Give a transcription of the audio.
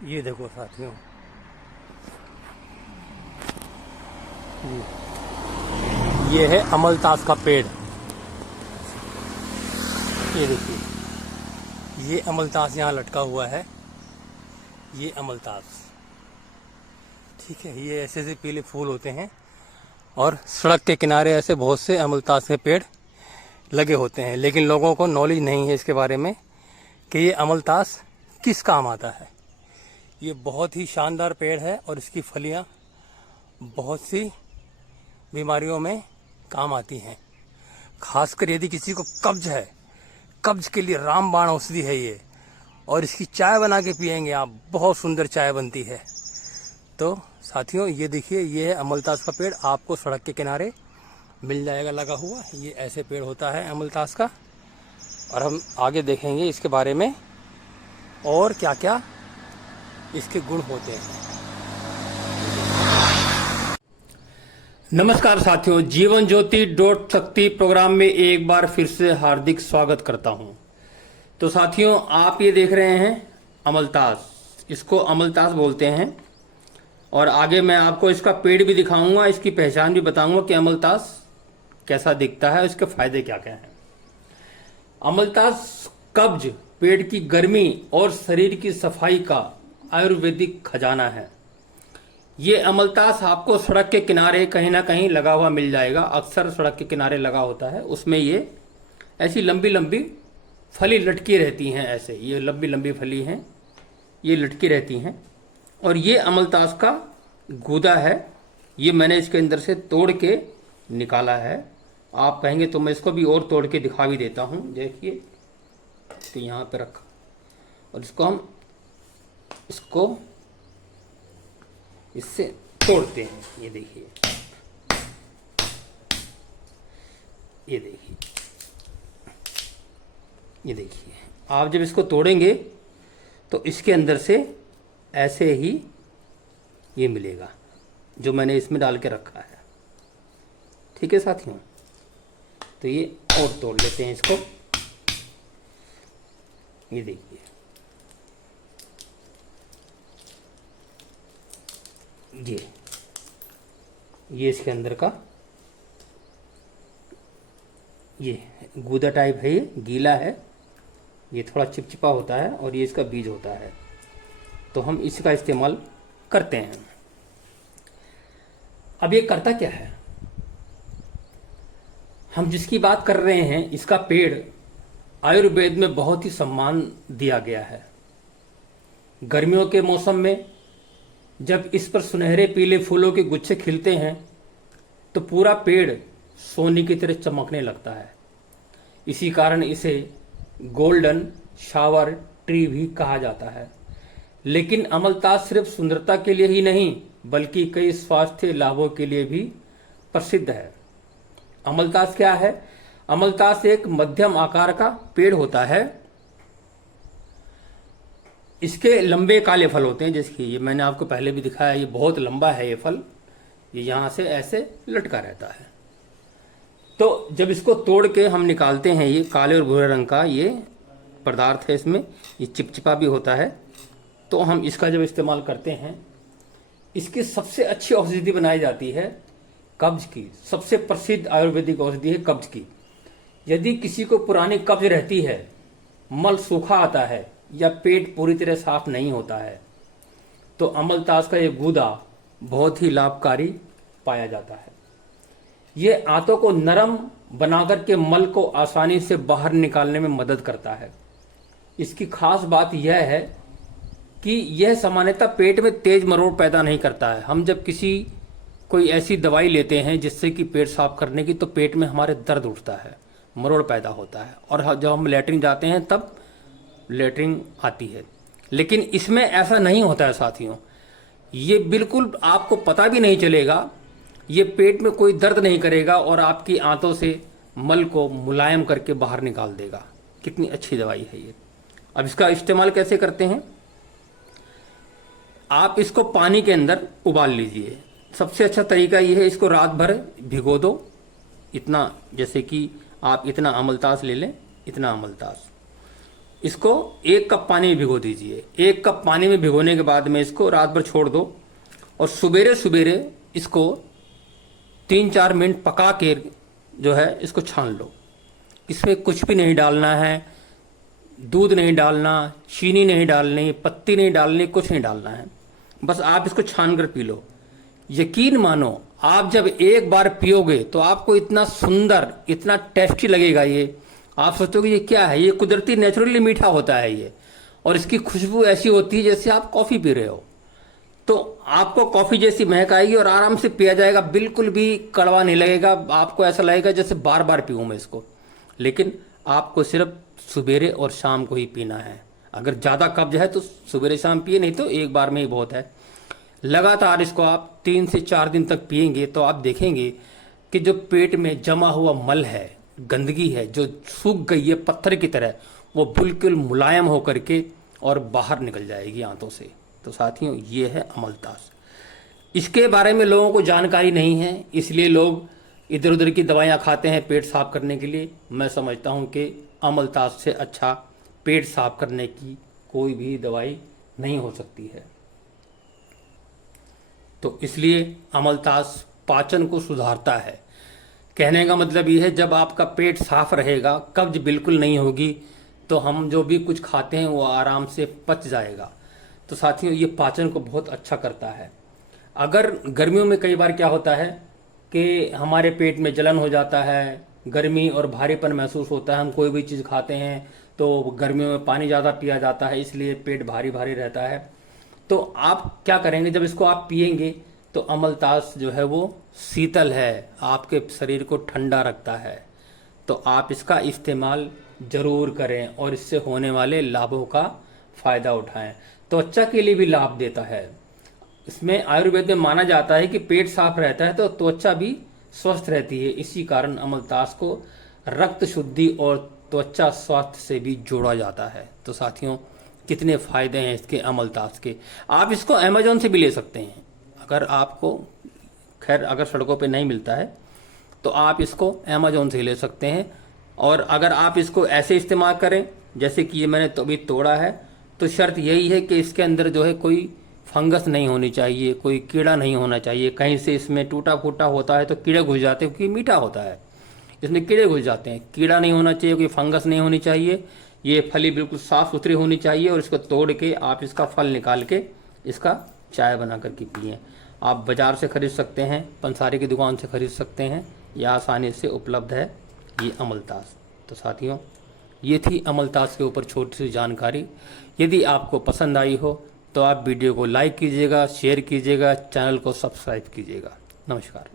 ये देखो साथियों, ये है अमलतास का पेड़। ये देखिए, ये अमलतास यहाँ लटका हुआ है। ये अमलतास, ठीक है। ये ऐसे ऐसे पीले फूल होते हैं और सड़क के किनारे ऐसे बहुत से अमलतास के पेड़ लगे होते हैं, लेकिन लोगों को नॉलेज नहीं है इसके बारे में कि ये अमलतास किस काम आता है। ये बहुत ही शानदार पेड़ है और इसकी फलियां बहुत सी बीमारियों में काम आती हैं। खासकर यदि किसी को कब्ज है, कब्ज के लिए रामबाण औषधि है ये। और इसकी चाय बना के पिएंगे आप, बहुत सुंदर चाय बनती है। तो साथियों, ये देखिए, ये है अमलतास का पेड़। आपको सड़क के किनारे मिल जाएगा लगा हुआ। ये ऐसे पेड़ होता है अमलतास का। और हम आगे देखेंगे इसके बारे में और क्या क्या इसके गुण होते हैं। नमस्कार साथियों, जीवन ज्योति डॉट शक्ति प्रोग्राम में एक बार फिर से हार्दिक स्वागत करता हूं। तो साथियों, आप ये देख रहे हैं अमलतास, इसको अमलतास बोलते हैं। और आगे मैं आपको इसका पेड़ भी दिखाऊंगा, इसकी पहचान भी बताऊंगा कि अमलतास कैसा दिखता है, इसके फायदे क्या क्या हैं। अमलतास कब्ज, पेट की गर्मी और शरीर की सफाई का आयुर्वेदिक खजाना है। ये अमलतास आपको सड़क के किनारे कहीं ना कहीं लगा हुआ मिल जाएगा। अक्सर सड़क के किनारे लगा होता है, उसमें ये ऐसी लंबी लंबी फली लटकी रहती हैं। ऐसे ये लंबी लंबी फली हैं, ये लटकी रहती हैं। और ये अमलतास का गूदा है। ये मैंने इसके अंदर से तोड़ के निकाला है। आप कहेंगे तो मैं इसको भी और तोड़ के दिखा भी देता हूँ। देखिए, तो यहाँ पे रखा और इसको हम इससे तोड़ते हैं। ये देखिए, ये देखिए, ये देखिए। आप जब इसको तोड़ेंगे तो इसके अंदर से ऐसे ही ये मिलेगा जो मैंने इसमें डाल के रखा है। ठीक है साथियों, तो ये और तोड़ लेते हैं इसको। ये देखिए, ये इसके अंदर का ये गूदा टाइप है। ये गीला है, ये थोड़ा चिपचिपा होता है और ये इसका बीज होता है। तो हम इसका इस्तेमाल करते हैं। अब ये करता क्या है, हम जिसकी बात कर रहे हैं, इसका पेड़ आयुर्वेद में बहुत ही सम्मान दिया गया है। गर्मियों के मौसम में जब इस पर सुनहरे पीले फूलों के गुच्छे खिलते हैं तो पूरा पेड़ सोने की तरह चमकने लगता है। इसी कारण इसे गोल्डन शावर ट्री भी कहा जाता है। लेकिन अमलतास सिर्फ सुंदरता के लिए ही नहीं, बल्कि कई स्वास्थ्य लाभों के लिए भी प्रसिद्ध है। अमलतास क्या है? अमलतास एक मध्यम आकार का पेड़ होता है। इसके लंबे काले फल होते हैं। जैसे ये मैंने आपको पहले भी दिखाया, ये बहुत लंबा है ये फल। ये यहाँ से ऐसे लटका रहता है। तो जब इसको तोड़ के हम निकालते हैं, ये काले और भूरे रंग का ये पदार्थ है, इसमें ये चिपचिपा भी होता है। तो हम इसका जब इस्तेमाल करते हैं, इसकी सबसे अच्छी औषधि बनाई जाती है कब्ज की। सबसे प्रसिद्ध आयुर्वेदिक औषधि है कब्ज की। यदि किसी को पुरानी कब्ज रहती है, मल सूखा आता है या पेट पूरी तरह साफ नहीं होता है, तो अमलतास का ये गूदा बहुत ही लाभकारी पाया जाता है। ये आंतों को नरम बनाकर के मल को आसानी से बाहर निकालने में मदद करता है। इसकी खास बात यह है कि यह सामान्यतः पेट में तेज मरोड़ पैदा नहीं करता है। हम जब कोई ऐसी दवाई लेते हैं जिससे कि पेट साफ करने की, तो पेट में हमारे दर्द उठता है, मरोड़ पैदा होता है और जब हम लेटरिन जाते हैं तब लेटरिन आती है। लेकिन इसमें ऐसा नहीं होता है साथियों। ये बिल्कुल आपको पता भी नहीं चलेगा, ये पेट में कोई दर्द नहीं करेगा और आपकी आंतों से मल को मुलायम करके बाहर निकाल देगा। कितनी अच्छी दवाई है ये। अब इसका इस्तेमाल कैसे करते हैं? आप इसको पानी के अंदर उबाल लीजिए। सबसे अच्छा तरीका ये है, इसको रात भर भिगो दो। इतना, जैसे कि आप इतना अमलतास ले लें, इतना अमलतास, इसको 1 कप पानी में भिगो दीजिए। 1 कप पानी में भिगोने के बाद में इसको रात भर छोड़ दो और सवेरे सवेरे इसको 3-4 मिनट पका के जो है इसको छान लो। इसमें कुछ भी नहीं डालना है, दूध नहीं डालना, चीनी नहीं डालनी, पत्ती नहीं डालनी, कुछ नहीं डालना है। बस आप इसको छान कर पी लो। यकीन मानो, आप जब एक बार पियोगे तो आपको इतना सुंदर, इतना टेस्टी लगेगा ये। आप सोचोगे ये क्या है, ये कुदरती नेचुरली मीठा होता है ये, और इसकी खुशबू ऐसी होती है जैसे आप कॉफ़ी पी रहे हो। तो आपको कॉफ़ी जैसी महक आएगी और आराम से पिया जाएगा, बिल्कुल भी कड़वा नहीं लगेगा। आपको ऐसा लगेगा जैसे बार बार पीऊँ मैं इसको। लेकिन आपको सिर्फ सवेरे और शाम को ही पीना है। अगर ज़्यादा कब्ज है तो सवेरे शाम पिए, नहीं तो एक बार में ही बहुत है। लगातार इसको आप 3 से 4 दिन तक पिएंगे तो आप देखेंगे कि जो पेट में जमा हुआ मल है, गंदगी है, जो सूख गई है पत्थर की तरह, वो बिल्कुल मुलायम होकर के और बाहर निकल जाएगी आंतों से। तो साथियों, ये है अमलतास। इसके बारे में लोगों को जानकारी नहीं है, इसलिए लोग इधर उधर की दवाइयाँ खाते हैं पेट साफ करने के लिए। मैं समझता हूँ कि अमलतास से अच्छा पेट साफ करने की कोई भी दवाई नहीं हो सकती है। तो इसलिए अमलतास पाचन को सुधारता है। कहने का मतलब ये है, जब आपका पेट साफ रहेगा, कब्ज बिल्कुल नहीं होगी, तो हम जो भी कुछ खाते हैं वो आराम से पच जाएगा। तो साथियों, ये पाचन को बहुत अच्छा करता है। अगर गर्मियों में कई बार क्या होता है कि हमारे पेट में जलन हो जाता है, गर्मी और भारीपन महसूस होता है, हम कोई भी चीज़ खाते हैं तो गर्मियों में पानी ज़्यादा पिया जाता है, इसलिए पेट भारी भारी रहता है। तो आप क्या करेंगे, जब इसको आप पिएंगे तो अमलतास जो है वो शीतल है, आपके शरीर को ठंडा रखता है। तो आप इसका इस्तेमाल ज़रूर करें और इससे होने वाले लाभों का फ़ायदा उठाएं। त्वचा के लिए भी लाभ देता है। इसमें आयुर्वेद में माना जाता है कि पेट साफ रहता है तो त्वचा भी स्वस्थ रहती है। इसी कारण अमलतास को रक्त शुद्धि और त्वचा स्वास्थ्य से भी जोड़ा जाता है। तो साथियों, कितने फ़ायदे हैं इसके अमलतास के। आप इसको अमेजोन से भी ले सकते हैं। अगर आपको, खैर अगर सड़कों पे नहीं मिलता है तो आप इसको अमेजोन से ले सकते हैं। और अगर आप इसको ऐसे इस्तेमाल करें जैसे कि ये मैंने तो अभी तोड़ा है, तो शर्त यही है कि इसके अंदर जो है कोई फंगस नहीं होनी चाहिए, कोई कीड़ा नहीं होना चाहिए। कहीं से इसमें टूटा फूटा होता है तो कीड़े घुस जाते हैं, क्योंकि मीठा होता है, इसमें कीड़े घुस जाते हैं। कीड़ा नहीं होना चाहिए, कोई फंगस नहीं होनी चाहिए। ये फली बिल्कुल साफ़ सुथरी होनी चाहिए और इसको तोड़ के आप इसका फल निकाल के इसका चाय बना करके पिए। आप बाज़ार से ख़रीद सकते हैं, पंसारी की दुकान से ख़रीद सकते हैं, या आसानी से उपलब्ध है ये अमलतास। तो साथियों, ये थी अमलतास के ऊपर छोटी सी जानकारी। यदि आपको पसंद आई हो तो आप वीडियो को लाइक कीजिएगा, शेयर कीजिएगा, चैनल को सब्सक्राइब कीजिएगा। नमस्कार।